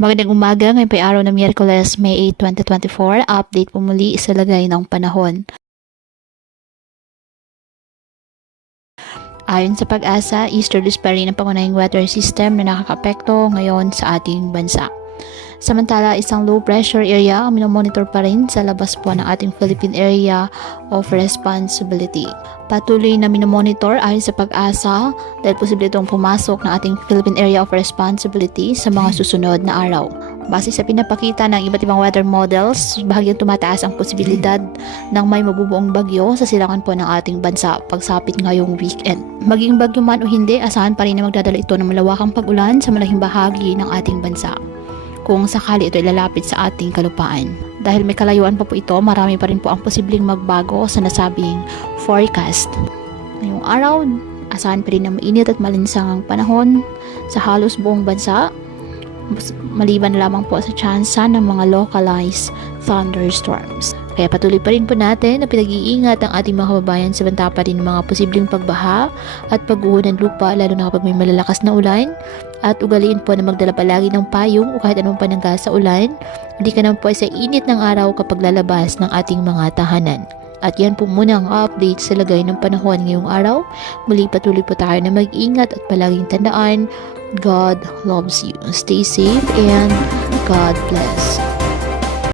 Magandang umaga, ngayon po ay araw ng Miyerkules, May 8, 2024. Update po muli sa lagay ng panahon. Ayon sa pag-asa, easterlies pa rin ang pangunahing weather system na nakakapekto ngayon sa ating bansa. Samantala, isang low pressure area ang minomonitor pa rin sa labas po ng ating Philippine Area of Responsibility. Patuloy na minomonitor ayon sa pag-asa dahil posible itong pumasok ng ating Philippine Area of Responsibility sa mga susunod na araw. Base sa pinapakita ng iba't ibang weather models, bahagyang tumataas ang posibilidad ng may mabubuong bagyo sa silangan po ng ating bansa pagsapit ngayong weekend. Maging bagyo man o hindi, asahan pa rin na magdadala ito ng malawakang pag-ulan sa malaking bahagi ng ating bansa kung sakali ito ilalapit sa ating kalupaan. Dahil may kalayuan pa po ito, marami pa rin po ang posibleng magbago sa nasabing forecast. Ngayong araw, asahan pa rin na mainit at malinsang ang panahon sa halos buong bansa, maliban lamang po sa tsansa ng mga localized thunderstorms. Kaya patuloy pa rin po natin na pinag-iingat ang ating mga kababayan sa banta pa rin ng mga posibleng pagbaha at pagguho ng lupa lalo na kapag may malalakas na ulan, at ugaliin po na magdala palagi ng payong o kahit anong panangga sa ulan. Hindi ka naman po sa init ng araw kapag lalabas ng ating mga tahanan. At yan po muna ang update sa lagay ng panahon ngayong araw. Muli patuloy po tayo na mag-ingat at palaging tandaan, God loves you. Stay safe and God bless.